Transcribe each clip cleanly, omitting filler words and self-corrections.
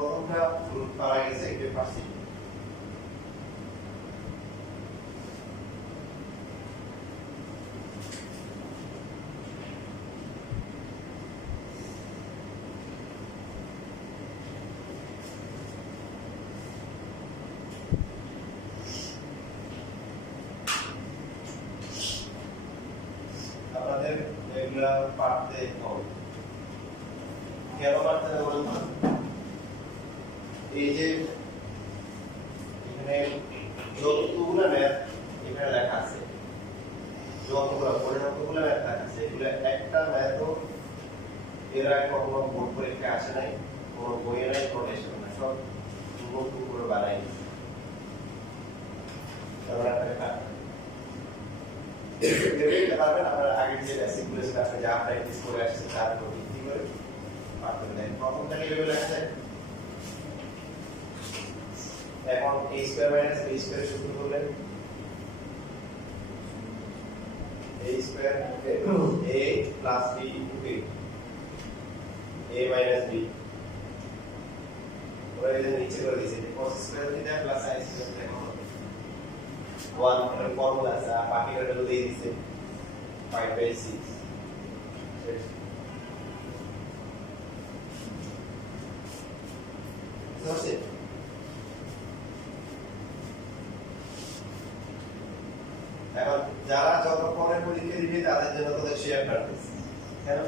প্রথমটা পারা গেছে এটা পারছি আপনাদের এগুলা পারতে হবে কেন পারতে হবে বলুন এই যে এখানে যতগুলো ম্যাথ এখানে লেখা আছে যতগুলো পরিণতগুলো ম্যাথ লেখা আছে এগুলো একটা ম্যাথও এর আগে কখনো বোর্ড পরীক্ষায় আসে নাই কোনো বইয়ে নাই নোটেশন না সব নতুন করে বানাই আপনারা আগে যে বেসিকগুলো ছিল আপনি যা প্র্যাকটিস করে আসছেন তার উপর ভিত্তি করে পারবেন দেন প্রথমটা কিভাবে লেখা যায় এখন a square minus b square সূত্র করলেন a square a plus b into b a minus b ওরা এটা নিচে করে দিয়েছে cos square theta plus sin square theta কত 1 এর ফর্মুলা আছে বাকিটা হলো দিয়ে দিয়েছে 5/6 সহজে এখন যারা যত পরে পরীক্ষা দিবে তাদের জন্য তাদের শেয়ার প্র্যাকটিস কেন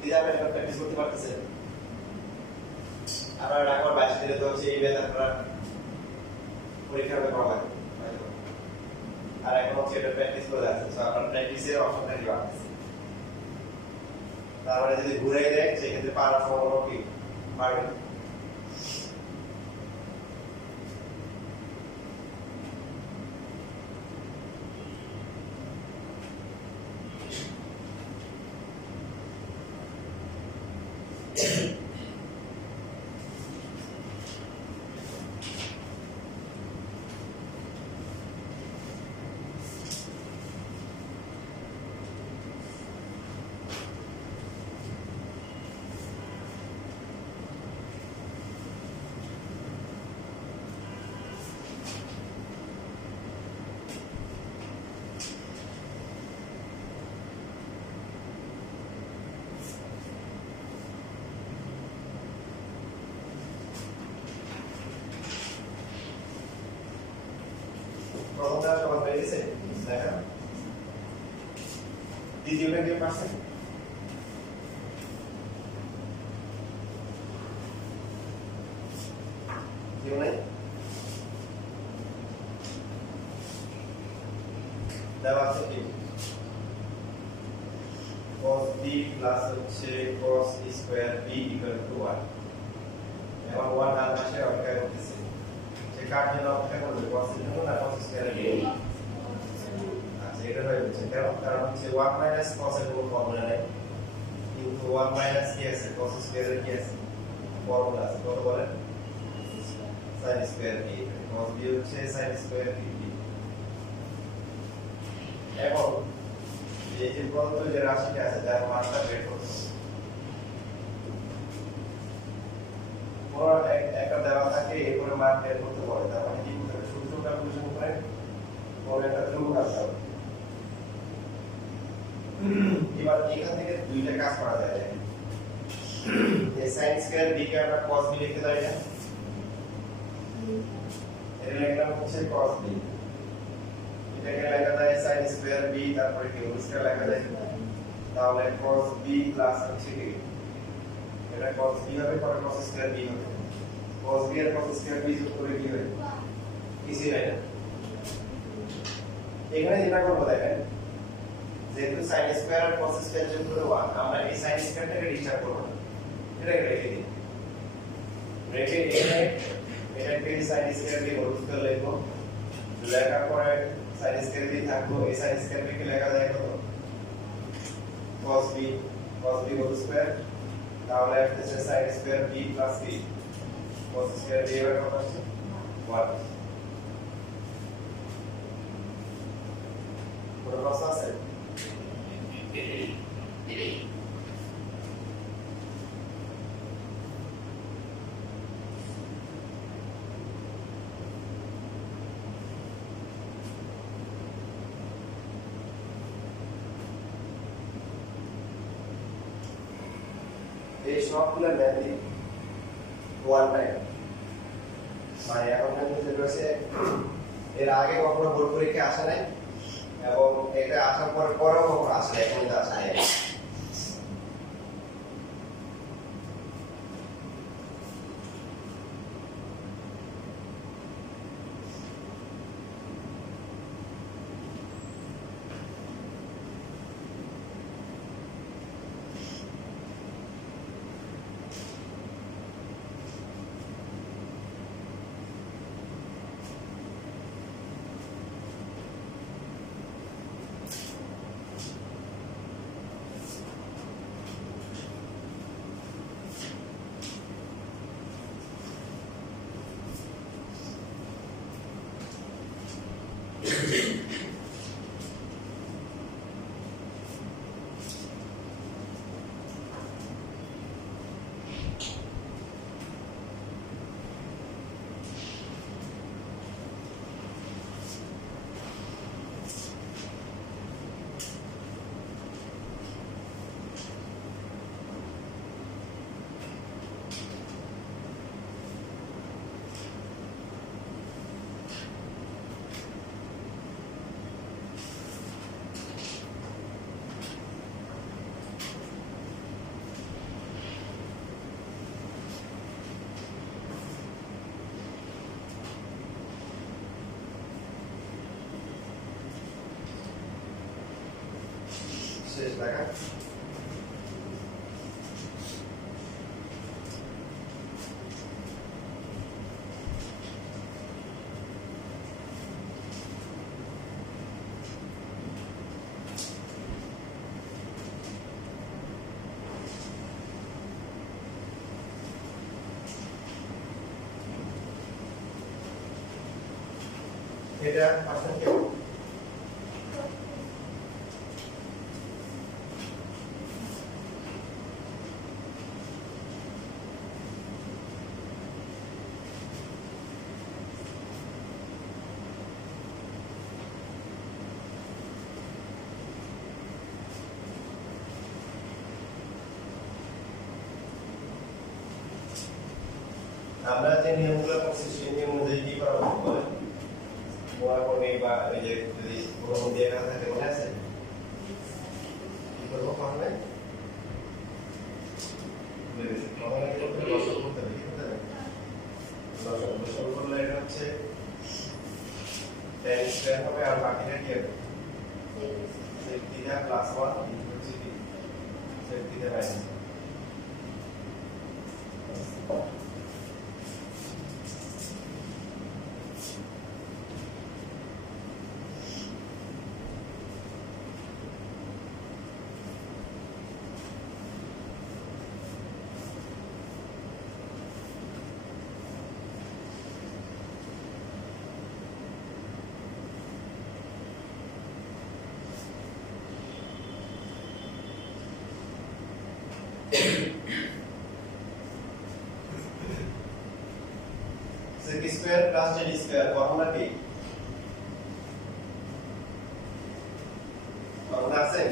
দিদাবে একটা প্র্যাকটিস করতে পারতেছে আপনারা ঢাকার বাইরে দিলে তো হচ্ছে এই বেতন আপনারা পরীক্ষা হবে করা লাগবে আর এখন হচ্ছে এটা প্র্যাকটিস করে যাচ্ছে সো আপনার প্র্যাকটিসের অপশনটা কি আছে তারপরে যদি ঘুরাই দেয় সেক্ষেত্রে পারার সম্ভাবনা কি বাড়বে প্রথমটা সবার হয়ে গেছে দেখা দ্বিতীয়টা কি পারছেন কেউ নাই দেওয়া আছে কি cos b প্লাস হচ্ছে cos square b equal to 1 এখন 1 আর পাশে অপেক্ষা করতেছে যে কার জন্য অপেক্ষা করবে cos এর জন্য না cos স্কয়ার এর জন্য আচ্ছা এটা হয়ে যাচ্ছে কারণ হচ্ছে 1 মাইনাস cos এর কোনো ফর্মুলা নাই কিন্তু 1 মাইনাস কি আছে cos স্কয়ার এর কি আছে ফর্মুলা আছে কত বলেন sin square b cos b হচ্ছে sin স্কয়ার b এখন এই যে পর্যন্ত যে রাশিটা আছে তার মানটা বের করতে পর একটা দেওয়া থাকে এরপরে মান বের করতে পারে তার মানে কি সূত্র ক্যালকুলেশন করে পরে একটা ধ্রুবক আসবে এবার এখান থেকে দুইটা কাজ করা যায় এই sin স্কয়ার b কে আমরা cos b লিখতে পারি না এর লিখলাম হচ্ছে cos b এটাকে লেখা যায় sin স্কয়ার b তারপরে কি হোল স্কয়ার লেখা যায় তাহলে cos b প্লাস হচ্ছে কি এটা cos b হবে পরে cos স্কয়ার b হবে cos b আর cos স্কয়ার b যোগ করে কি হবে কিছুই নাই না এখানে যেটা করব দেখেন যেহেতু sin স্কয়ার আর cos স্কয়ার যোগ করে 1 আমরা এই sin স্কয়ারটাকে ডিস্টার্ব করব না এটাকে রেখে দিই রেখে এখানে এটাকে sin square b whole square লিখব লেখার পরে sin স্কয়ার b থাকলো এই sin স্কয়ার b কে লেখা যায় কত cos b হোল স্কয়ার তাহলে আসছে sin square b plus b cos square b এর কত আসছে 1 পুরো প্রশ্ন আছে এই সবগুলো ম্যাথ দিই ওয়ান টাইম, মানে এখন কিন্তু রয়েছে এর আগে কখনো বোর্ড পরীক্ষা আসে নাই এবং এটা আসার পরেও কখনো আসে নাই, এখন আসে নাই। শেষ দেখা এটা পার্সেন্ট কেমন আমরা যে নিয়মগুলো করছি সেই নিয়ম অনুযায়ী কি করা উচিত বলে মোয়া করবে বা এই যে যদি কোনো দিয়ে না থাকে মনে আছে কি করবো পারবে প্রথমে কি করতে হবে দর্শন করতে হবে কি করতে হবে দর্শন করলে এটা হচ্ছে tan স্কয়ার হবে আর বাকিটা কি হবে sec থিটা প্লাস 1 ইনটু হচ্ছে কি sec theta minus sec square plus tan square formula কি ফর্মুলা আছে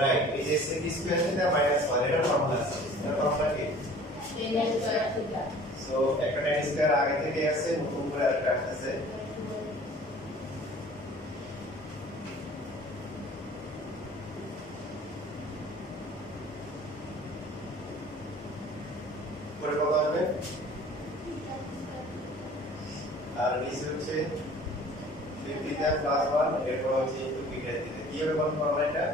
রাইট এই যে sec স্কয়ার থিটা মাইনাস 1 এর ফর্মুলা আছে এর ফর্মুলা কি tan স্কয়ার থিটা সো একটা tan স্কয়ার আগে থেকে আছে নতুন করে আরেকটা আছে পরে কত আসবে আর নিচে হচ্ছে থিটা প্লাস 1 এরপর হচ্ছে ইনটু থিটা থিটা কি হবে বলতো আমরা এটা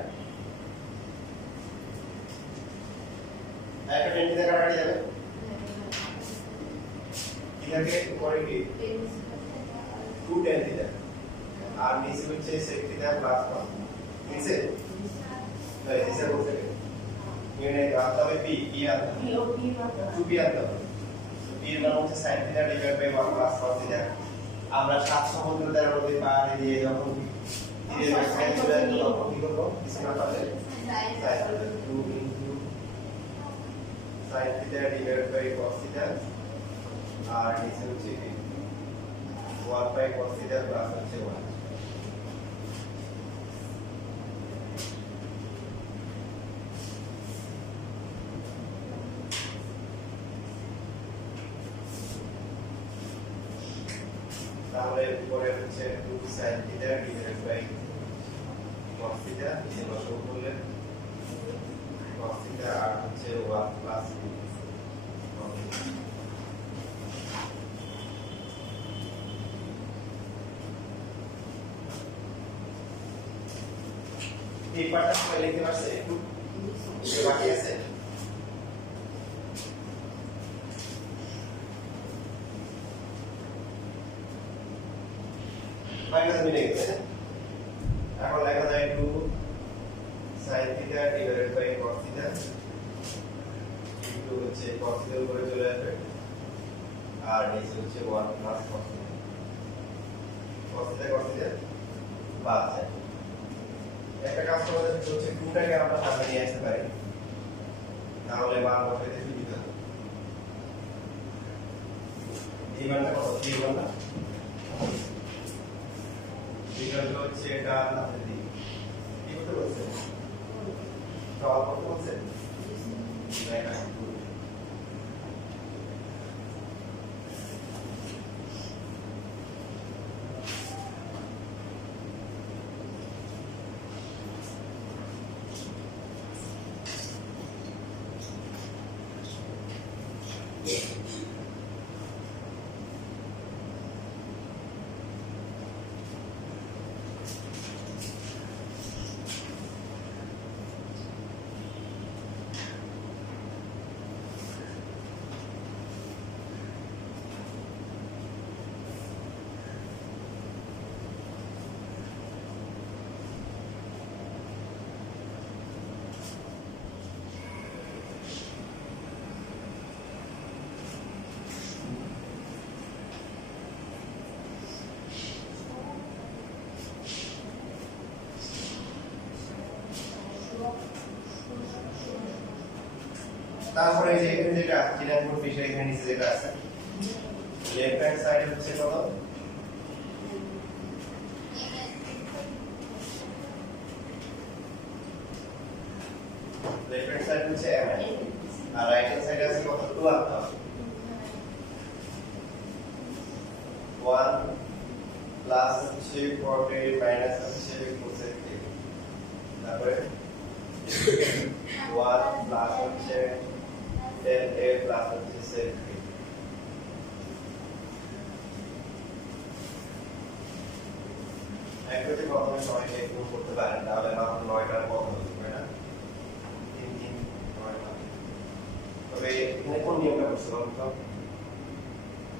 একটা tan থিটা কাটা যাবে থিটাকে উপরে কি 2 tan থিটা আর নিচে হচ্ছে sec থিটা প্লাস 1 নিচে এই নিচে বলতে এখানে আনতে হবে p p আনতে হবে 2p আনতে হবে p এর মান হচ্ছে sin theta divide by 1 plus cos theta আমরা 700 মধ্যে তার মধ্যে পারে দিয়ে যখন ধীরে ধীরে sin থিটা তখন কি করব কিছু না পারলে sin theta 2 into sin theta divide by cos theta আর নিচে হচ্ছে 1 বাই cos থিটা প্লাস হচ্ছে 1 1 তাহলে উপরে হচ্ছে 2 sin theta divided by cos theta এই লসগু করলে cos থিটা আর হচ্ছে 1 প্লাস এই পার্টটা সবাই লিখতে পারছে একটু যে বাকি আছে মাইনাস মিলে গেছে এখন লেখা যায় 2 sin theta divided by cos theta into হচ্ছে cos থিটার উপরে চলে আসবে আর নিচে হচ্ছে 1 plus cos theta cos theta বাদ যায় একটা কাজ করতে হচ্ছে 2 টাকে আমরা সামনে নিয়ে আসতে পারি তাহলে মান বসাইতে সুবিধা হবে এই মানটা কত এই মানটা বিকল্প হচ্ছে এটা আপনি দিন কি করতে বলছেন সলভ করতে বলছেন দেখা তারপরে এই যে এখানে যেটা চিরানপুর ফিশে এখানে নিচে যেটা আছে লেফট হ্যান্ড সাইডে হচ্ছে কত লেফট হ্যান্ড সাইড হচ্ছে m আর রাইট হ্যান্ড সাইডে আছে কত 2 আনতে হবে 1 প্লাস হচ্ছে 40 মাইনাস হচ্ছে cosec তারপরে 1 প্লাস হচ্ছে tan a প্লাস হচ্ছে sec একবারে প্রথমে সবাইকে একটু করতে পারেন তাহলে মাত্র 9টার কত হবে না 3 3 9টা তবে এখানে কোন নিয়মটা করতে বলুন তো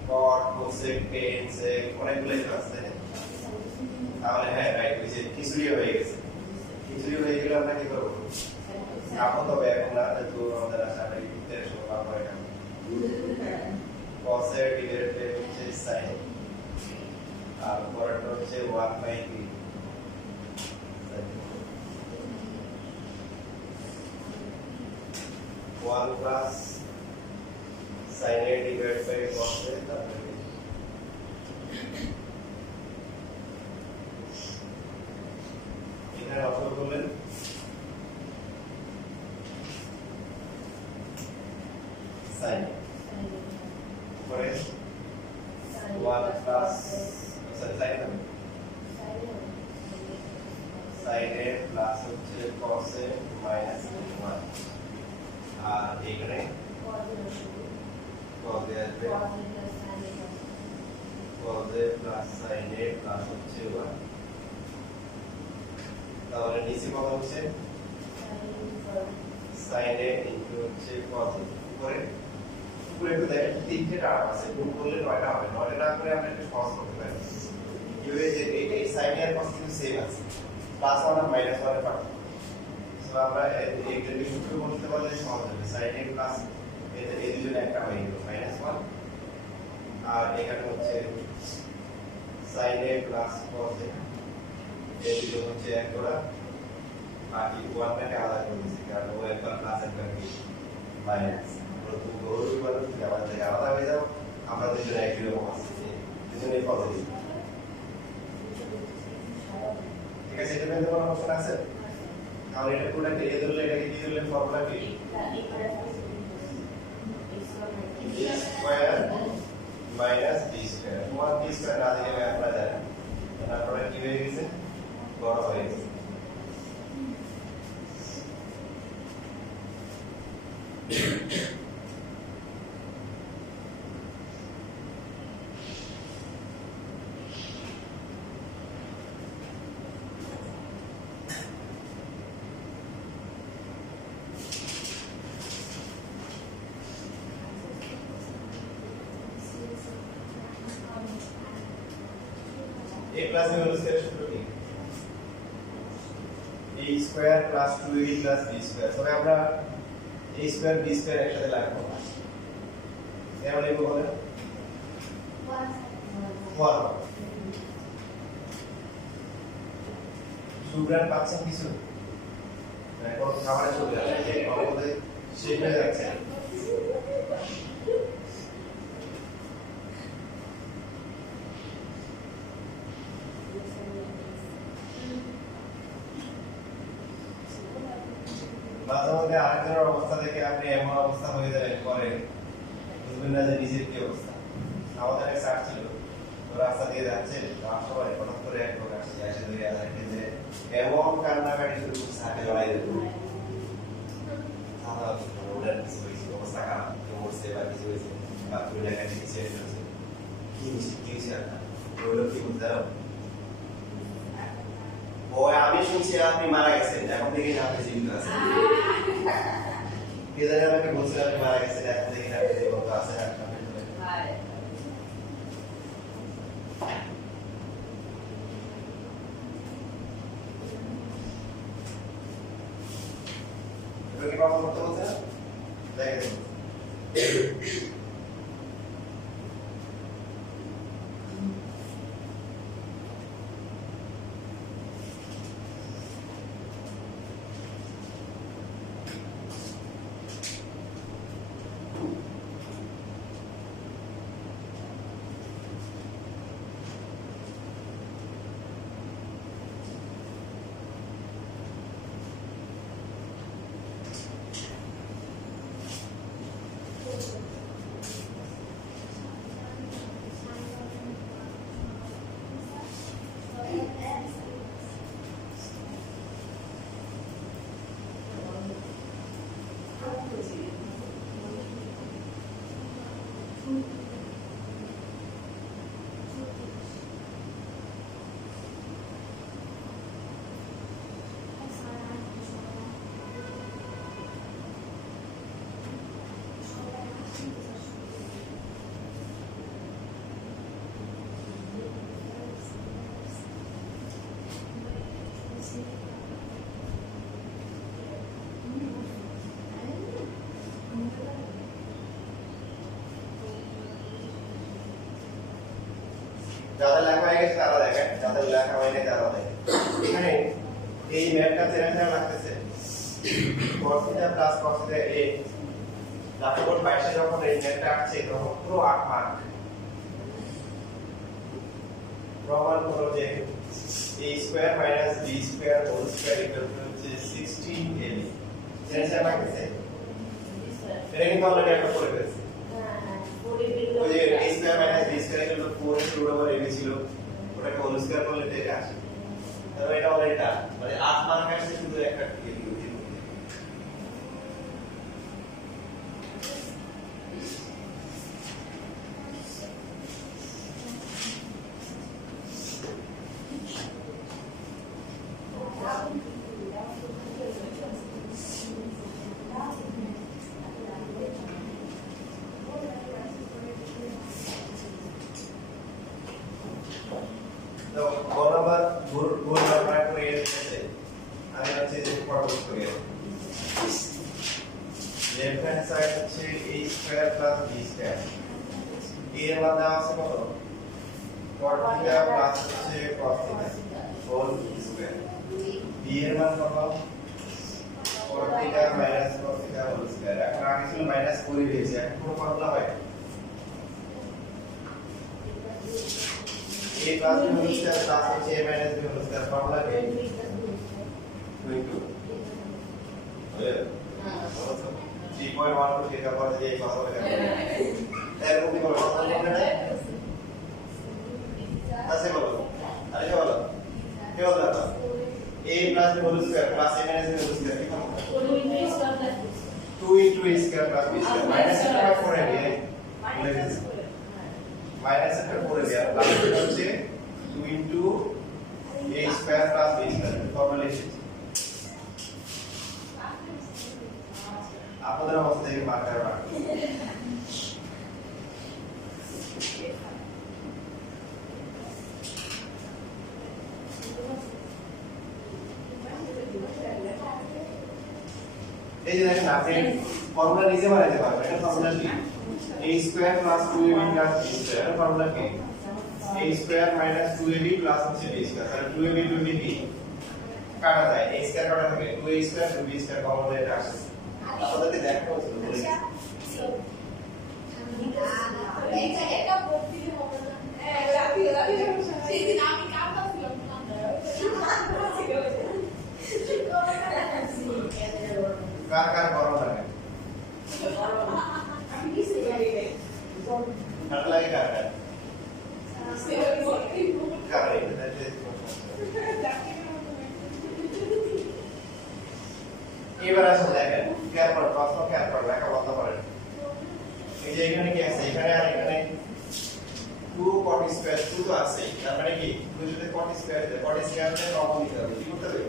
cot cosec tan sec অনেকগুলো আছে তাহলে হ্যাঁ রাইট ওই যে খিচুড়ি হয়ে গেছে খিচুড়ি হয়ে গেলে আমরা কি করব এখন তবে এখন না তো আমাদের আশাটা ইউতে সব করে না cos এর ডিভাইডেড হচ্ছে sin আর পরেরটা হচ্ছে 1/3 1 plus sin a divided by cos a তারপরে এখানে অসল করলেন sin পরে 1 প্লাস sin a প্লাস হচ্ছে cos a মাইনাস 1 আর এখানে cos a আসবে cos a plus sin a plus হচ্ছে 1 তাহলে নিচে কত হচ্ছে sin a ইনটু হচ্ছে cos a উপরে একটু দেখেন তিনটে টার্ম আছে গুণ করলে 9টা হবে 9টা না করে আমরা একটু সহজ করতে পারি কিভাবে যে এই sin a এর cos কিন্তু সেম আছে প্লাস 1 আর মাইনাস 1 এর পার্থক্য সো আমরা এই যদি সূত্র বলতে পারলে সহজ হবে sin a প্লাস এই দুজন একটা হয়ে গেল -1 আর এখানে হচ্ছে sin a plus cos a এই দুজন হচ্ছে এক জোড়া বাকি 1টাকে আলাদা করে দিয়েছি কারণ ও একবার প্লাস একবার মাইনাস প্রথম গৌরব বাদ থেকে আলাদা থেকে আলাদা হয়ে যাও আমরা দুজন একই রকম আছে দুজনেই পজিটিভ ঠিক আছে এটা বের করার অপশন আছে তাহলে এটা পুরোটা এ ধরলে এটাকে কি ধরলে ফর্মুলা কি a square minus b square তোমার b স্কয়ার না দিলে a plus b whole square সূত্র কি a square plus 2ab plus b square তবে আমরা a স্কয়ার b স্কয়ার একসাথে লিখব কেমন লিখব বলেন 1 সুগ্রান পাচ্ছেন কিছু এখন খাবারে চলে যাচ্ছে যে আমাদের শেষ হয়ে যাচ্ছে মাঝে মধ্যে আরেকজনের অবস্থা দেখে আপনি এমন অবস্থা হয়ে যাবেন পরে বুঝবেন না যে নিজের কি অবস্থা আমাদের এক স্যার ছিল রাস্তা দিয়ে যাচ্ছে সবাই হঠাৎ করে এক লোক আসছে এসে ধরে আসে যে এমন কান্নাকাটি শুরু করছে হাতে লড়াই দেবে ওটার কিছু হয়েছে অবস্থা খারাপ কেউ মরছে বা কিছু হয়েছে বা তুই লেখা কিছু হয়েছে কি হয়েছে আপনার ওগুলো কি বুঝতে পারো ও আমি শুনছি আপনি মারা গেছেন এখন দেখি আপনি জীবিত আছেন কে জানে আমাকে বলছে আপনি মারা গেছেন এখন দেখি আপনি জীবিত আছেন এগুলো কি প্রমাণ করতে বলছে না দেখেন যাদের লেখা হয়ে গেছে তারা দেখেন যাদের লেখা হয়নি তারা দেখেন এখানে এই ম্যাথটা যেরকম লাগতেছে cos θ প্লাস cos θ a রাশিফল 22 এ যখন এই ম্যাথটা আসছে তখন পুরো 8 মার্ক প্রমাণ করো যে a square minus b square whole square equal to হচ্ছে 16ab জেনেছে লাগতেছে এটা কিন্তু অলরেডি একটা করে ফেলেছি ওই যে a square minus b square equal to 4 root over ab ছিল ওটাকে হোল স্কয়ার করলে এটা আসে তাহলে এটা অলরেডি টা মানে 8 মার্ক আসছে শুধু একটা left hand side হচ্ছে a square plus b square a এর মান দেওয়া আছে কত cot theta plus হচ্ছে cos theta whole square b এর মান কত cot theta minus cos theta whole square এখন আগে ছিল minus করে দিয়েছে এখন পুরো ফর্মুলা হয় a plus b whole square plus হচ্ছে a minus b whole square formula কি 22 হ্যাঁ 3.1 থেকে পরে যে কথা বলে এরকম কি বলো কথা বলবে না আছে বলো আরে কি বলো কি বলো না a plus b whole square plus a minus b whole square কি হবে 2ab 2 into a square plus b square minus এটা 4 এ দিয়ে মাইনাস এটা 4 এ দিয়ে প্লাস এটা হচ্ছে 2 into a square plus b square formula লিখছি আপনাদের অবস্থা থেকে মার্কার রাখুন এই যে দেখেন আপনি ফর্মুলা নিজে বানাইতে পারবেন এটা ফর্মুলা কি a square plus 2ab plus b square এটা ফর্মুলা কি a square minus 2ab plus হচ্ছে b স্কয়ার তাহলে 2ab 2ab কি কাটা যায় a স্কয়ার কাটা থাকে 2a square 2b square common হয়ে আসে আপনাদের দেখা হচ্ছে বলে এটা পড়তে হবে না হ্যাঁ রাখি সেদিন আমি কামটা ছিলাম না কার কার গরম লাগে আমি কি সিগারি রে ঠান্ডা লাগে কার কার কার এবার আসলে দেখেন কেয়ার কর প্রশ্ন কেয়ার কর লেখা বন্ধ করেন এই যে এখানে কি আছে এখানে আর এখানে 2 cot স্কয়ার 2 তো আছে তার মানে কি 2 যদি cot স্কয়ার দেয় cot স্কয়ার তে কমন নিতে হবে কি করতে হবে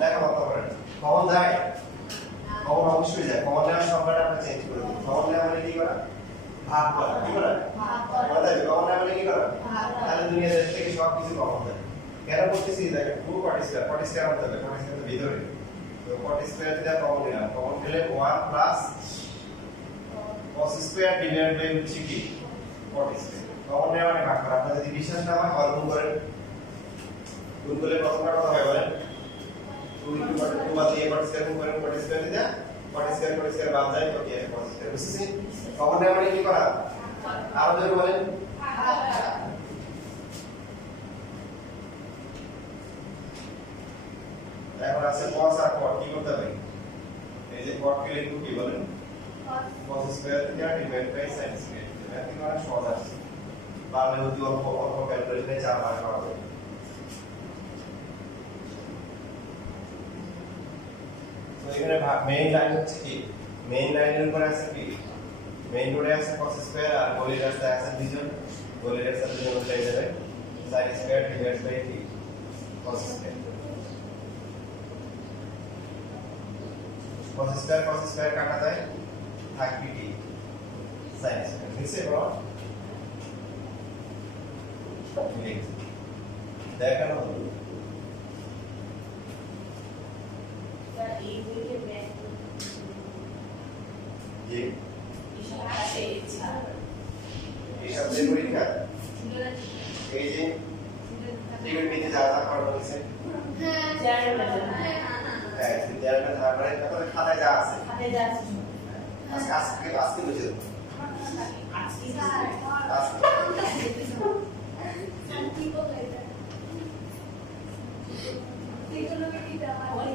লেখা বন্ধ করেন কমন যায় কমন অবশ্যই যায় কমন নেওয়ার সংখ্যাটা আমরা চেঞ্জ করে দিই কমন নেওয়া মানে কি করা ভাগ করা কি করা ভাগ করা কমন নেওয়া মানে কি করা তাহলে দুনিয়ার থেকে সব কিছু কমন যায় কেন বলতেছি দেখেন 2 cot স্কয়ার হতে হবে cot স্কয়ার তো ভিতরে তো cot স্কয়ার থেকে কমন নিলাম কমন নিলে 1 plus cos square divide by হচ্ছে কি cot স্কয়ার কমন নেওয়া মানে ভাগ করা আপনারা যদি বিশ্বাস না হয় গুণ করেন গুণ করলে প্রথমটা কত হয় বলেন 2 into cot 2 বাদ দিয়ে cot স্কয়ার গুণ করেন cot স্কয়ার দিয়ে cot স্কয়ার বাদ যায় তো কি cos স্কয়ার বুঝছেন কমন নেওয়া মানে কি করা আরো জোরে বলেন এখন আছে cos আর cot কি করতে হবে এই যে cot কে লিখব কি বলেন cos square divide by sin square এটা কি করা সহজ আছে বাংলা যদি অল্প অল্প ক্যালকুলেশনে 4 বার করা হবে তো এখানে মেইন লাইন হচ্ছে কি মেইন লাইনের উপর আছে কি মেইন রোডে আছে cos স্কয়ার আর গলির রাস্তায় আছে দুইজন গলির রাস্তায় দুইজন উঠে যাবে sin স্কয়ার ডিভাইড বাই কি cos স্কয়ার cos স্কয়ার কাটা যায় থাকবে কি sin স্কয়ার নিচে বড় দেখানো হলো এই বইকে ব্যাক জি ইশারা আছে ইচ্ছা এই শব্দের পরীক্ষা এই যে টিভিতে যা যা করা হয়েছে হ্যাঁ জানি না হ্যাঁ বিদ্যালয়ে তারপরে তারপরে খাতায় যা আছে হাতে যাচ্ছে আজকে বুঝে দেবো আজকে কি বলে এটা ত্রিকোণমিতি দেওয়া হয়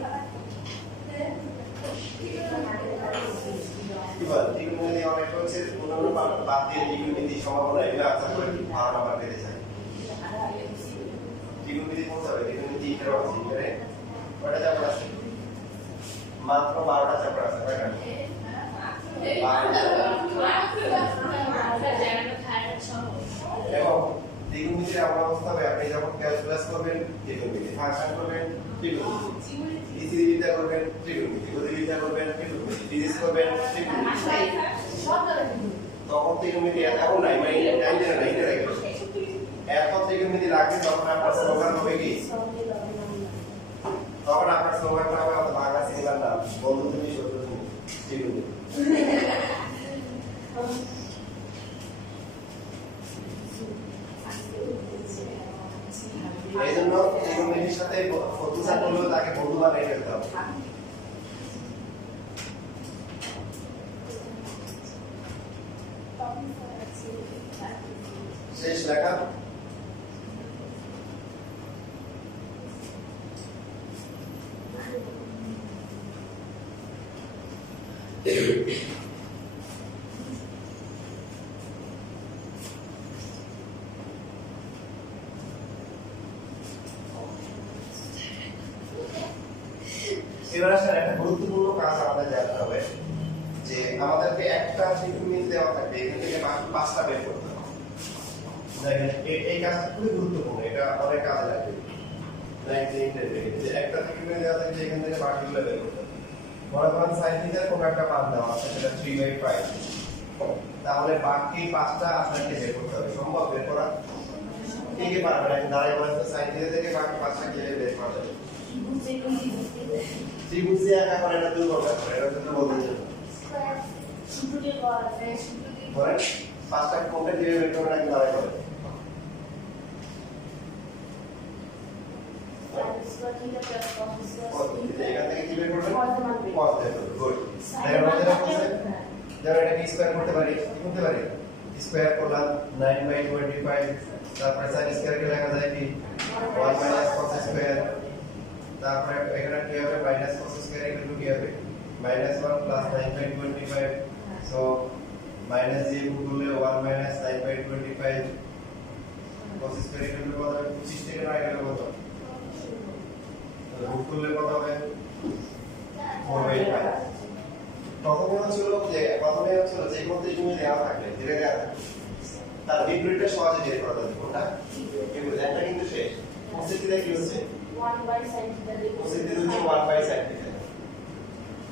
কি বল ত্রিকোণমিতি অনেক হচ্ছে অন্যান্য বাদ দিয়ে ত্রিকোণমিতি সম্ভাবনা এগুলো আনসার করে 12 নাম্বার পেতে যায় ত্রিকোণমিতি পড়তে হবে ত্রিকোণমিতি এর আছে এখানে কয়টা চ্যাপ্টার আছে মাত্র 12টা চ্যাপ্টার আছে কয়টা এবং ত্রিকোণমিতির এমন অবস্থা হবে আপনি যখন ক্যালকুলাস করবেন ত্রিকোণমিতি ফাংশন করবেন ত্রিকোণমিতি স্থিতিবিদ্যা করবেন ত্রিকোণমিতি গতিবিদ্যা করবেন ত্রিকোণমিতি ফিজিক্স করবেন ত্রিকোণমিতি তখন ত্রিকোণমিতি এমন নাই মানে জানতে না এটা রাখবেন এত ত্রিকোণমিতি লাগবে তখন আপনার স্লোগান হবে কি তখন আপনার স্লোগানটা হবে আমাদের বাংলা সিনেমার নাম বন্ধু তুমি শত্রু তুমি ত্রিকোণমিতি এই জন্য ত্রিকোণমিতির সাথে ফতুসা করলেও তাকে বন্ধু বানিয়ে ফেলতে হবে শেষ লেখা এবার আসলে একটা গুরুত্বপূর্ণ কাজ আমাদের জানতে হবে আমাদেরকে একটা ত্রিকোণমিতি দেওয়া থাকবে, এখান থেকে বাকি পাঁচটা বের করতে হবে। দেখেন এই কাজটা খুবই গুরুত্বপূর্ণ, এটা অনেক কাজে লাগবে। যে একটা ত্রিকোণমিতি দেওয়া থাকবে, এখান থেকে বাকিগুলো বের করতে হবে। মনে করেন sin থিটার কোনো একটা মান দেওয়া আছে, সেটা 3/5, তাহলে বাকি পাঁচটা আপনাকে বের করতে হবে। সম্ভব বের করা? কে কে পারবেন? এখন দাঁড়ায় বলেন তো sin থিটা থেকে বাকি পাঁচটা কিভাবে বের করা যাবে? ত্রিভুজ দিয়ে একা করে এটা দুর্বল ব্যাপার, এটা তো বলতে চাই বলেন পাঁচটা কোণটা কিভাবে বের করবেন আগে দাঁড়ায় বলেন। এখান থেকে কি বের করবেন? cos বের করবেন। গুড। দেখেন আমাদের আছে যেমন এটাকে স্কয়ার করতে পারি, কি করতে পারি? স্কয়ার করলাম 9/25, তারপরে sin স্কয়ার কে লেখা যায় কি 1 cos স্কয়ার, তারপরে এখানে কি হবে minus cos square equal two কি হবে -1 9/25, সো মাইনাস দিয়ে গুণ করলে 1 9/25 cos স্কয়ার ইকুয়াল টু কত হবে? 25 থেকে 9 গেলে কত? গুণ করলে কত হবে? 4/5। প্রথমে হচ্ছিল যে কোনো ত্রিকোণে দেওয়া থাকলে ধীরে ধীরে তার বিপরীতটা সহজে বের করা যাবে, কোনটা? কিন্তু একটা কিন্তু শেষ উপস্থিতিতে কি হচ্ছে 1/sin θ উপস্থিতিতে হচ্ছে 1/sin θ,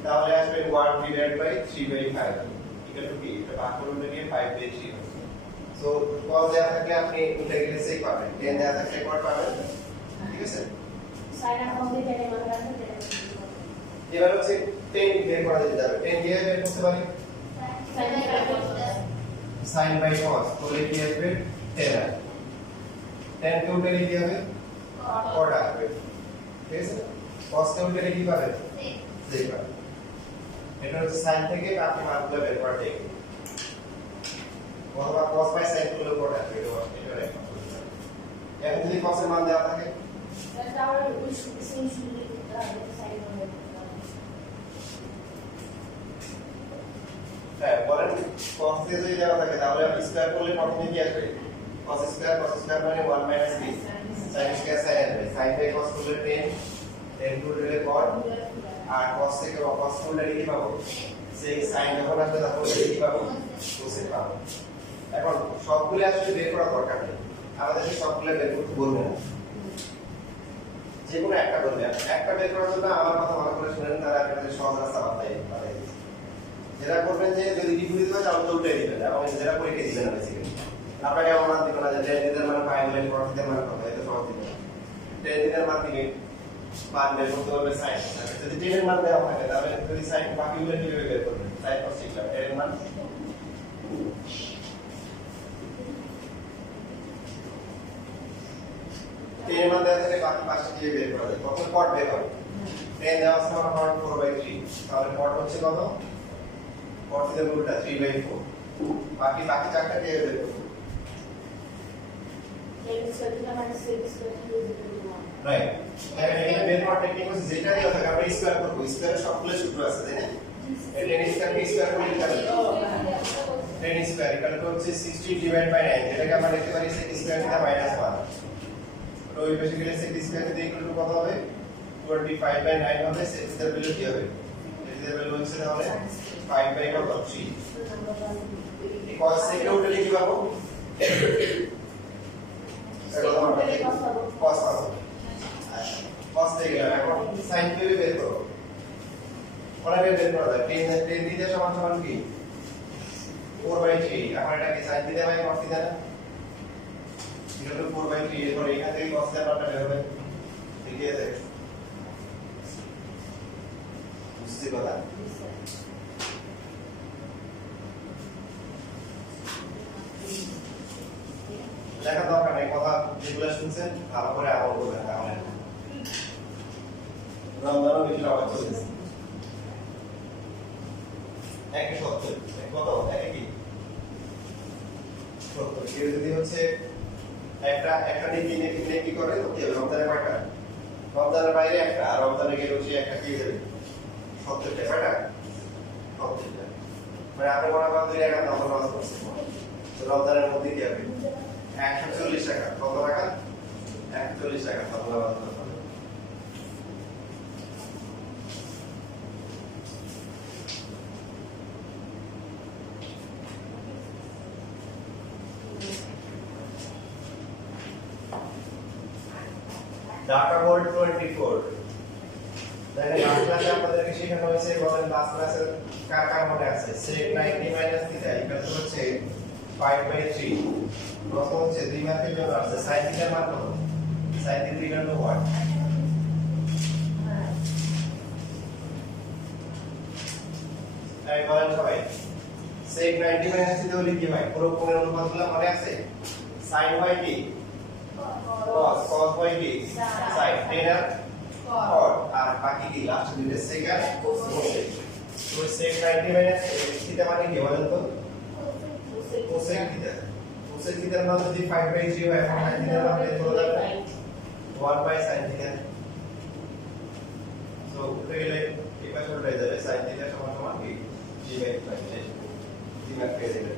তাহলে আসবে 1/3/5 ইকুয়াল টু কি? এটা ভাগ করুন দিয়ে 5/3 হচ্ছে। সো cos দেওয়া থাকলে আপনি ইন্টিগ্রাল সেক পাবেন, tan দেওয়া থাকলে কোড পাবেন, ঠিক আছে? sin এর মধ্যে tan এর মান রাখতে এবার হচ্ছে tan বের করা যেতে যাবে, tan দিয়ে বের করতে পারি sin বাই cos, তাহলে কি আসবে? tan। tan কে উল্টে কি হবে? cot আসবে, ঠিক আছে? cos কে উল্টে কি পাবে? sec পাবে। এটা হচ্ছে sin থেকে আপনি মানগুলো বের করা ঠিক, অথবা cos বাই sin করলে cot আসবে, এটা রেখা। এখন যদি cos এর মান দেওয়া থাকে তাহলে ওই সেম শুরু করতে হবে sin এর হ্যাঁ বলেন cos দিয়ে যদি দেওয়া থাকে তাহলে আপনি স্কয়ার করলে প্রথমে কি আসবে? cos স্কয়ার মানে 1 - b sin স্কয়ার sin আসবে, sin বাই cos করলে tan টু দিলে cot, আর cos থেকে cos করলে কি পাবো? সেই sin যখন আসবে তখন কি পাবো? cosec পাবো। এখন সবগুলো আসলে বের করা দরকার নেই, আমাদেরকে সবগুলো বের করতে বলবো না, যে কোনো একটা বলবেন। একটা বের করার জন্য আমার কথা ভালো করে শুনেন, তারা আপনাদের সহজ রাস্তা বাতাই যেটা করবেন যে যদি বিপরীত হয় তাহলে তো উল্টে দিবেন, এবং যেটা পরীক্ষা দিবেন না বেসিক্যালি আপনাকে এমন মান দিবেন না যে tan দিনের মান 5 হলে cos দিনের মান কত, এটা সহজ দিবেন। tan দিনের মান দিবে মান বের করতে হবে sin, যদি tan এর মান দেওয়া থাকে তাহলে যদি sin বাকিগুলো কিভাবে বের করবেন? sin cos শিখলাম, এর মান tan এর মান দেওয়া থাকে বাকি পাঁচটা কিভাবে বের করা যায়? তখন cot বের হবে, tan দেওয়া আছে আমার cot 4/3, তাহলে cot হচ্ছে কত? cot এর উল্টা 3/4, বাকি চারটা কিভাবে বের করব? রাইট, এখানে বের করার টেকনিক হচ্ছে যেটা দেওয়া থাকে আমরা স্কয়ার করব, স্কয়ারের সবগুলো সূত্র আছে তাই না? এই tan স্কয়ারকে স্কয়ার করলে কি হবে? tan স্কয়ার ইকুয়াল টু হচ্ছে 60/9, যেটাকে আমরা লিখতে পারি sec স্কয়ার থিটা -1, তো এই basically sec square theta equal to কত হবে? 25/9 হবে। sec থিটার ভ্যালু কি হবে? sec থিটার ভ্যালু হচ্ছে তাহলে 5/3। এই cos sec এর উল্টে কি পাবো? cos পাবো। cos থেকে গেলাম, এখন sin কিভাবে বের করব? ওনাকে বের করা যায়, tan থিটা সমান কি 4/3, এখন এটা কি sin theta by cos theta না? এটা তো 4/3, এরপর এখান থেকে cos থিটার মানটা বের হবে, ঠিক আছে? বুঝতে পারলাম? লেখা দরকার নেই, কথা যেগুলো শুনছেন ভালো করে আমল করবেন, তাহলে রমজানও বেশি আবার চলছে। একই সত্য, কত? একই কি সত্য, কেউ যদি হচ্ছে একটা নেকি করে তো কি হবে? রমজানের কয়টা? রমজানের বাইরে একটা, আর রমজানে গেলে হচ্ছে একটা কি দেবে? 70টা কয়টা? 70টা, মানে আপনি মনে করেন 2 টাকা নফল নামাজ পড়ছেন, তো রমজানের মধ্যে কি হবে? 140 টাকা। কত টাকা? 140 টাকা নফল নামাজ পড়তে হবে। ডাটা বোর্ড 24 দেখেন লাস্ট ক্লাসে আপনাদেরকে শেখানো হয়েছে বলেন লাস্ট ক্লাসে কার কার মনে আছে sec 90 মাইনাস থিটা এটা তো হচ্ছে 5/3 প্রশ্ন হচ্ছে দুই মার্কের জন্য আছে sin থিটার মান কত sin theta equal to what তাই বলেন সবাই sec 90 মাইনাস থিটা হলে কি হয় পুরো কোণের অনুপাতগুলো মনে আছে sin হয় কি cos হয় কি sin tan আর cot আর বাকি কি লাস্ট দুটো sec আর cosec তো sec 90 মাইনাস থিটা মানে কি বলেন তো cosec থিটা cosec থিটার মান যদি 5/3 হয় এখন sin থিটার মান কত হবে 1/sin থিটা সো উঠে গেলে এই পাশে উঠে যাবে sin থিটা সমান সমান কি g/5 দিমাগ পেয়ে যাবে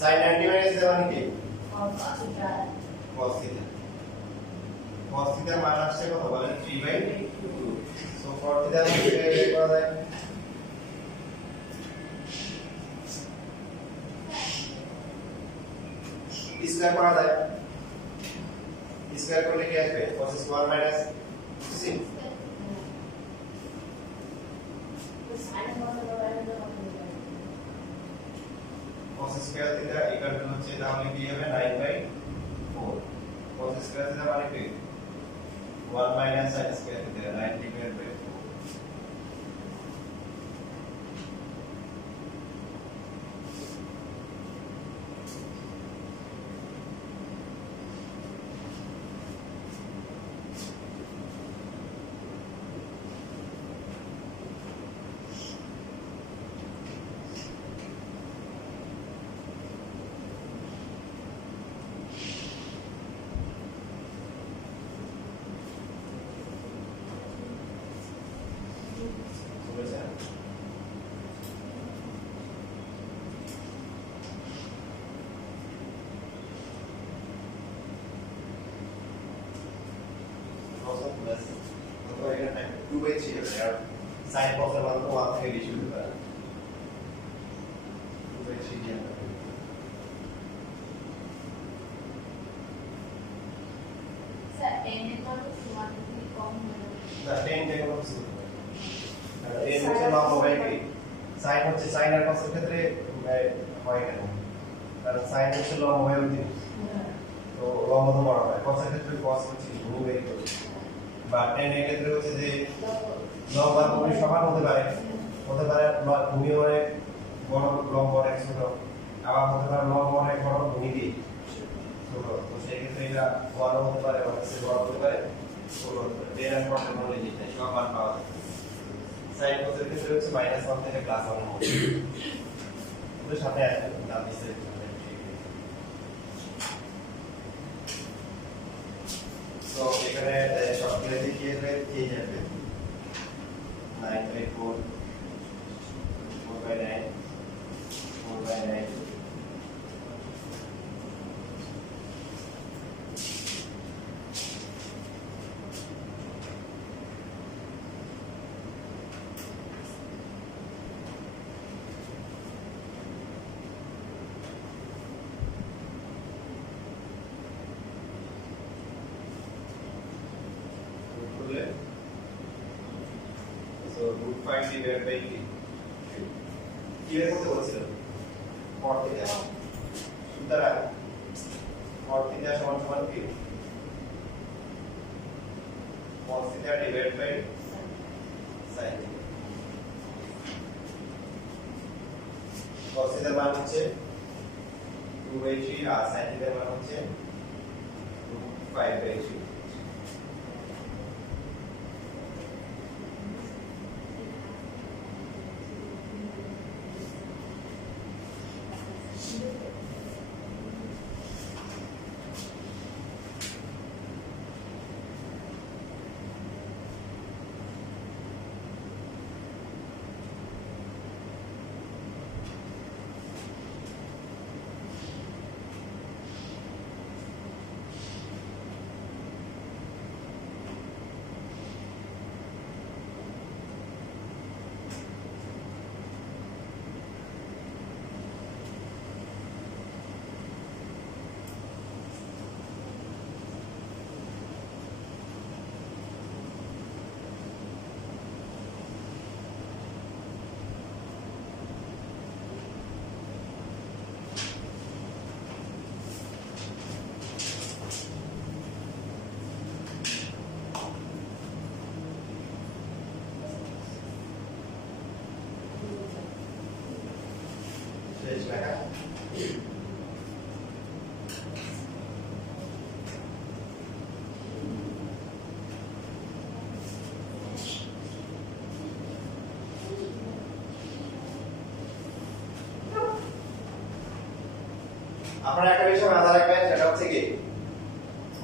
sin 90 minus মানে কি cos theta cos theta মান আসছে কত বলেন 3/2 সো cos theta মান বের করা যায় স্কয়ার করা যায় স্কয়ার করলে কি আসবে cos square minus 6 cos square theta equal to হচ্ছে তাহলে কি হবে 9/4 cos square theta মানে কি 1 minus sin square theta 9/4 2/3 হবে আর sin cos এর মান তো 1 থেকে বেশি হতে পারে 2/3 দিয়ে স্যার n এর কত সমান কি কম হবে না 10 থেকে কত শুরু হবে আর n হচ্ছে লম্ব বাই কি sin হচ্ছে sin আর cos এর ক্ষেত্রে হয় কেন কারণ sin হচ্ছে লম্ব বাই অতিরিক্ত তো লম্ব তো বড় হয় cos এর ক্ষেত্রে cos হচ্ছে গুণ বের করে বা tan এর ক্ষেত্রে হচ্ছে যে লম্ব আর ভূমি সমান হতে পারে ভূমি অনেক বড় লম্ব অনেক ছোট আবার হতে পারে লম্ব অনেক বড় ভূমি কি ছোট তো সেই ক্ষেত্রে এটা বড় হতে পারে অনেক বড় হতে পারে ছোট হতে পারে tan আর cos এর মধ্যে যেটা সব মান পাওয়া যায় sin cos এর ক্ষেত্রে হচ্ছে -1 থেকে +1 হবে এর সাথে আসবে ডান দিকে তো এখানে সবগুলো দেখিয়ে দিয়ে যাবে 9/4 4/9 4/9 so root 5 divided by 3 কি এর মধ্যে বলছিল cot theta সুতরাং cot theta সমান সমান কি cos theta divided by sin theta cos theta মান হচ্ছে 2/3 আর sin theta মান হচ্ছে root 5/3 আপনারা একটা বিষয় মাথায় রাখবেন, সেটা হচ্ছে কি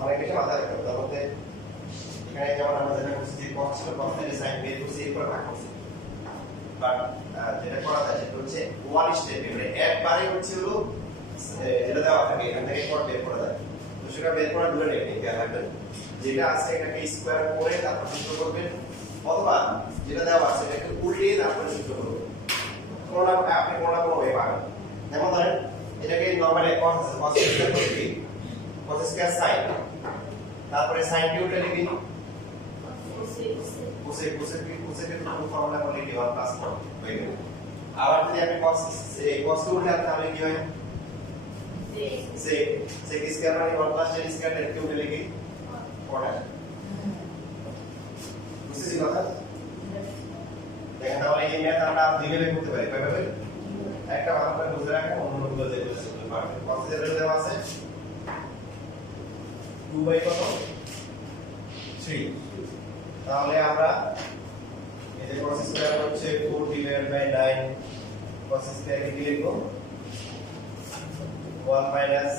অনেক কিছু মাথায় রাখতে হবে। তার মধ্যে এখানে যেমন আমরা যেটা করছি যে cos ছিল cos থেকে sin বের করছি, এরপর ভাগ করছি। বাট যেটা করা যায় সেটা হচ্ছে ওয়ান স্টেপে, মানে একবারে হচ্ছে হলো যেটা দেওয়া থাকে এখান থেকে পর বের করা যায়। তো সেটা বের করার দুটো টেকনিক খেয়াল রাখবেন। যেটা আছে এটাকে স্কোয়ার করে তারপর সূত্র করবেন, অথবা যেটা দেওয়া আছে এটাকে উল্টিয়ে তারপর সূত্র করবেন। কোনটা আপনি কোনটা কোনো ওয়ে পাবেন। যেমন ধরেন এটাকে নরমালি cos স্কয়ার করতে কি cos স্কয়ার sin, তারপরে sin কিউবটা লিখি কোসেক কোসেকের ফর্মুলা করলে কি 1 প্লাস 1 হয়ে গেল। আবার যদি আমি cos কিউবটা তাহলে কি হয় sec স্কয়ার মানে 1 প্লাস tan স্কয়ার এর কিউব লিখি 4 বুঝতেছি কথা? দেখেন তাহলে এই ম্যাথ আমরা দুইভাবে করতে পারি। কিভাবে? একটা ভালো করে বুঝে রাখেন, অন্যগুলো যেগুলো সেগুলো পারবেন। cos এর দেওয়া আছে 2 বাই কত 3, তাহলে আমরা এই যে cos স্কয়ার হচ্ছে 4 ডিভাইডেড বাই 9, cos স্কয়ার কি লিখব 1 minus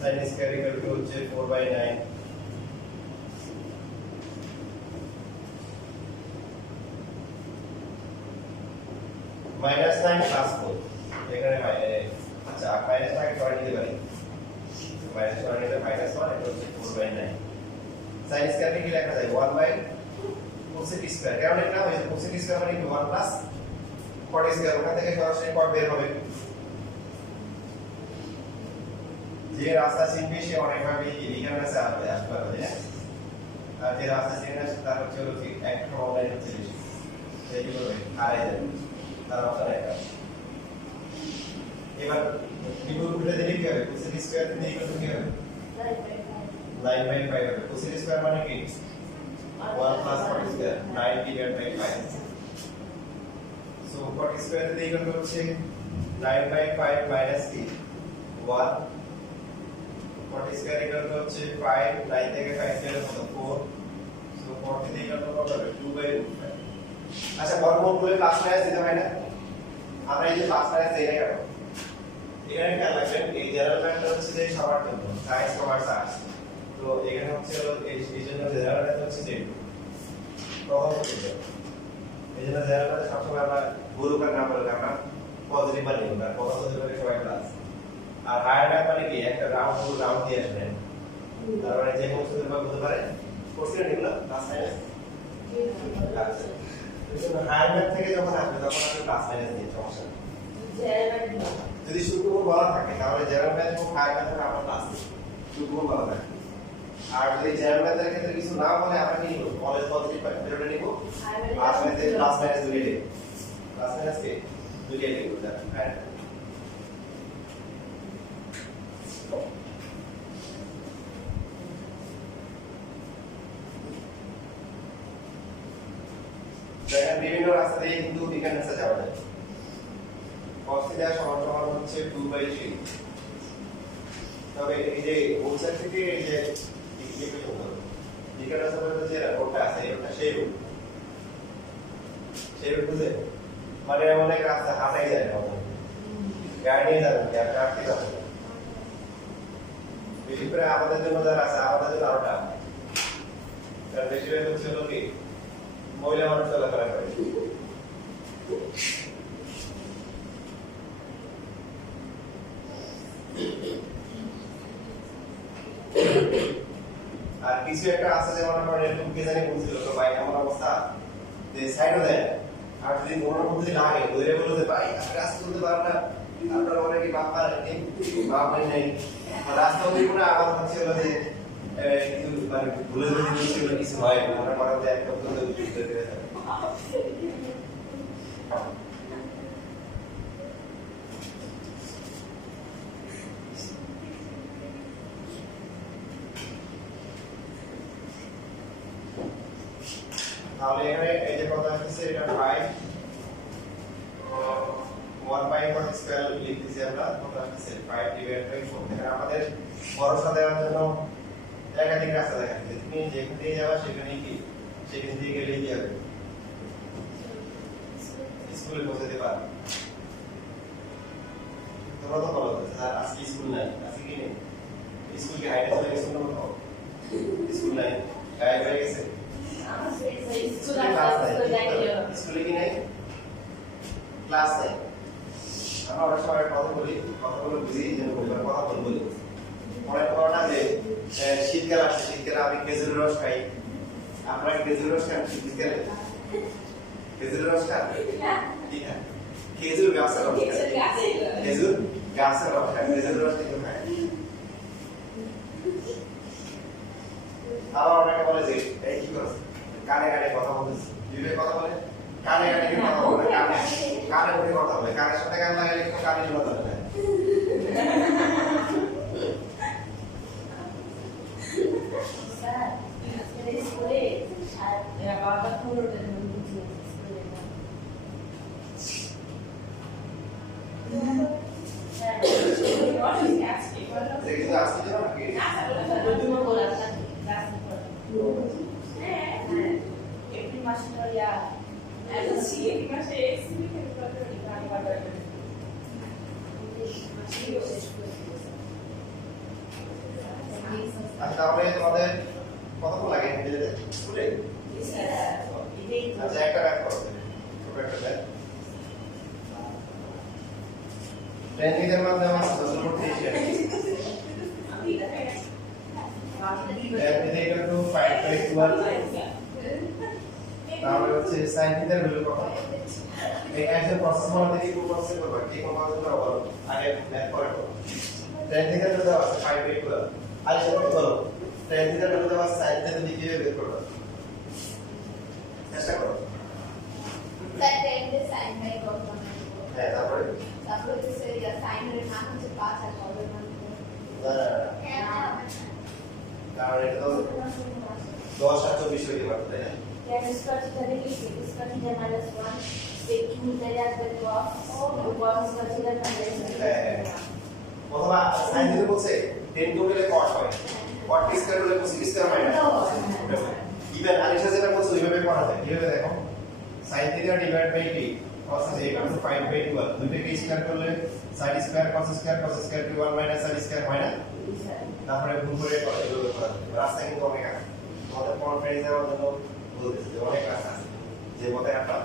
sin square equal to হচ্ছে 4 বাই 9 মাইনাস 9 প্লাস 4, এখানে আচ্ছা মাইনাস টাকে পরে নিতে পারি, মাইনাস 1 নিতে মাইনাস 1, এটা হচ্ছে 4 বাই 9। sin স্কয়ার কি লেখা যায় 1 বাই cosec স্কয়ার, কারণ এটা ওই cosec স্কয়ার মানে কি 1 প্লাস cot স্কয়ার, ওখান থেকে সরাসরি cot বের হবে। যে রাস্তা চিনবে সে অনেকভাবে এখানে কাছে আসতে পারবে, আর যে রাস্তা চিনে না তার হচ্ছে হলো কি একটা অনলাইন হচ্ছে বেশি, সেই কি করবে হারাই যাবে, তার অপশন একটা। এবার বিপরীত উল্টে দিলে কি হবে cosec স্কয়ার থেকে ইকুয়াল টু কি হবে 9 বাই 5 হবে। cosec স্কয়ার মানে কি 1 plus cot square 9 divided by 5, so cot square থেকে ইকুয়াল টু হচ্ছে 9 by 5 minus 1, cot square equal to হচ্ছে 5, 9 থেকে 5 গেলে কত 4, so cot থেকে ইকুয়াল টু কত হবে 2 by root 5। আচ্ছা বর্গমূল করে প্লাস মাইনাস দিতে হয় না, আমরা এই যে প্লাস মাইনাস দেই না কেন, এখানে খেয়াল রাখবেন এই জেনারেল ম্যাথটা হচ্ছে যে সবার জন্য সাইন্স কমার্স আর্টস, তো এখানে হচ্ছে হলো এই জন্য জেনারেল ম্যাথ হচ্ছে যে প্রথম সূত্র, এই জন্য জেনারেল ম্যাথ সবসময় আমরা গুরুকার না বলে আমরা পজিটিভ মানে নিব, আর প্রথম সূত্র সবাই প্লাস। আর হায়ার ম্যাথ মানে কি একটা রাউন্ড দিয়ে আসবেন, তার মানে যে কোন সূত্র বা বুঝতে পারে কোশ্চেন এগুলো প্লাস মাইনাস। আচ্ছা হায়ার ম্যাথ থেকে যখন আসবে তখন আপনি প্লাস মাইনাস দিয়ে সমস্যা নেই। যদি সূত্রগুলো বলা থাকে তাহলে জেনারেল ম্যাথ এবং হায়ার ম্যাথে আমরা প্লাস দিই, সূত্রগুলো বলা থাকে। আর যদি জেনারেল ম্যাথের ক্ষেত্রে কিছু না বলে আমরা কি নিব অলওয়েজ পজিটিভ পার্সেন্টেজ নিব, আর ম্যাথে প্লাস মাইনাস দুইটাই নিব, প্লাস মাইনাস কে দুইটাই নিব। হ্যাঁ দেখেন বিভিন্ন রাস্তা দিয়ে কিন্তু বিজ্ঞান রাস্তা যাওয়া যায়। cos θ সমান সমান হচ্ছে 2 বাই 3, তবে এই যে ওসার থেকে এই যে ইকুয়েশন হলো বিজ্ঞান রাস্তা বলতে যে রোডটা আছে এটা সেই রোড বুঝে, মানে অনেক রাস্তা হাঁটাই যায় না, গাড়ি নিয়ে যাবেন আর কাটতে যাবেন, বিশেষ করে আমাদের জন্য যারা আছে আমাদের জন্য আরোটা, কারণ বেশিরভাগ হচ্ছে হলো কি মহিলা মানুষ চলাফেরা করে। আর কিছু একটা আছে যেমন আমার এরকম কে জানি বলছিল তো ভাই আমার অবস্থা যে সাইডও দেয়, আর যদি কোনো মধ্যে লাগে ধরে বলে যে ভাই রাস্তা চলতে পারেন না, আপনার অনেকে বাপ নেই রাস্তা ওই কোনো আবার হচ্ছে হলো যে কিছু মানে ভুলে যদি কিছু হয় মনে করার যে একটা তাহলে এখানে এই যে কথা হচ্ছে এটা 5 1 বাই cot স্কয়ার লিখতেছি আমরা, কথা হচ্ছে 5 ডিভাইড বাই 4। এখানে আমাদের ভরসা দেওয়ার জন্য একাধিক রাস্তা দেখা যাচ্ছে, তুমি যেখান দিয়ে যাবা সেখানেই কি সেখান দিয়ে গেলেই কি হবে স্কুলে পৌঁছাতে পারবে। তো তোমরা তো বলো স্যার আজকে স্কুল নাই, আজকে কি নেই? স্কুল কি হাইটে চলে গেছে না কোথাও? স্কুল নাই, গায়ে হয়ে গেছে। স্কুলে কি নাই? ক্লাস নাই। আমরা অনেক সময় কথা বলি, কথাগুলো বুঝি যেন পরিবার কথা বলি। অনেক করোনা যে শীতকাল আসছে, শীতকালে আমি খেজুরের রস খাই। আপনারা খেজুরের রস খান শীতকালে? খেজুরের রস খান? কি খান? খেজুর গাছের রস খান। খেজুর গাছের রস খান, খেজুরের রস কিন্তু খায়। আবার অনেকে বলে যে এই কি করছ? কানে কানে কথা বলতেছে। জিভে কথা বলে, কানে কানে কি কথা বলে? কানে কানে বলে কথা বলে। কানের সাথে কান লাগালে তো কানে কথা বলে। দেখি তো আসছে না নাকি? আচ্ছা তাহলে তোমাদের কতক্ষণ লাগে নিজেদের স্কুলে? আচ্ছা একটা ব্যাক করো, ছোট একটা ব্যাক। ট্রেনিংয়ের মাধ্যমে আমার সোশ্যাল করতে এসে এতে এটা তো 5/12 তাহলে হচ্ছে sin থিটার ভ্যালু কত? এই একটা প্রসেস বলা দেখি কোন প্রসেস করব, কি কোন প্রসেস করব আগে ম্যাথ করে করব। tan থিটার তো দেওয়া আছে 5/12 আর সেটা করো tan থিটার ভ্যালু দেওয়া আছে sin থিটার দিকে বের করব, চেষ্টা করো। স্যার tan এর sin বাই cos মান হ্যাঁ তারপরে হচ্ছে sin এর মান হচ্ছে 5 আর cos এর মান কারণ এটা তো 10 আর 24 হইতে পারত, তাই না? Tan square theta দেখি sec square theta minus 1 sec 2 theta আসবে cos cos square theta minus 1 হ্যাঁ অথবা sin থিটা বলছে 10 টু গেলে cot হয়, cot স্কয়ার হলে cos স্কয়ার হয় না। ইভেন আলিশা যেটা বলছে ওইভাবে করা যায়। কিভাবে দেখো, sin theta divide by t cos theta 5/12 দুইটাকে স্কয়ার করলে sin স্কয়ার cos স্কয়ার কি 1 - sin স্কয়ার হয় না? তারপরে গুণ করে এগুলো করা যায়। রাস্তা কিন্তু অনেক আছে, তোমাদের কনফারেন্স দেওয়ার জন্য বলতেছে যে অনেক রাস্তা আছে, যে পথে হাঁটা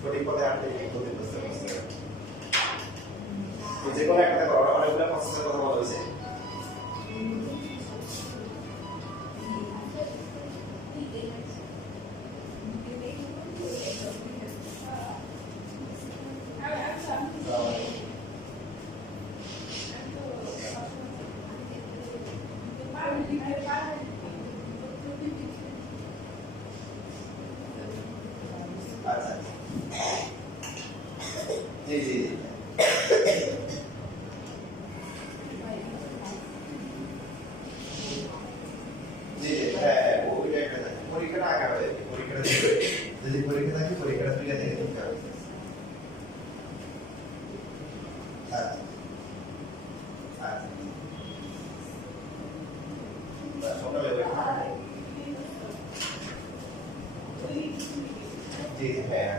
সঠিক পথে হাঁটতে গিয়ে ক্ষতিগ্রস্ত হচ্ছে। তো যে কোনো একটা করো, অনেকগুলো প্রসেসের কথা বলা হয়েছে। আচ্ছা জি জি জি হ্যাঁ ওইটা একটা থাকে। পরীক্ষাটা আগে হবে, পরীক্ষাটা যদি পরীক্ষা থাকে পরীক্ষাটা ফ্রিতে থেকে দিতে হবে। আচ্ছা আচ্ছা সকালে জি হ্যাঁ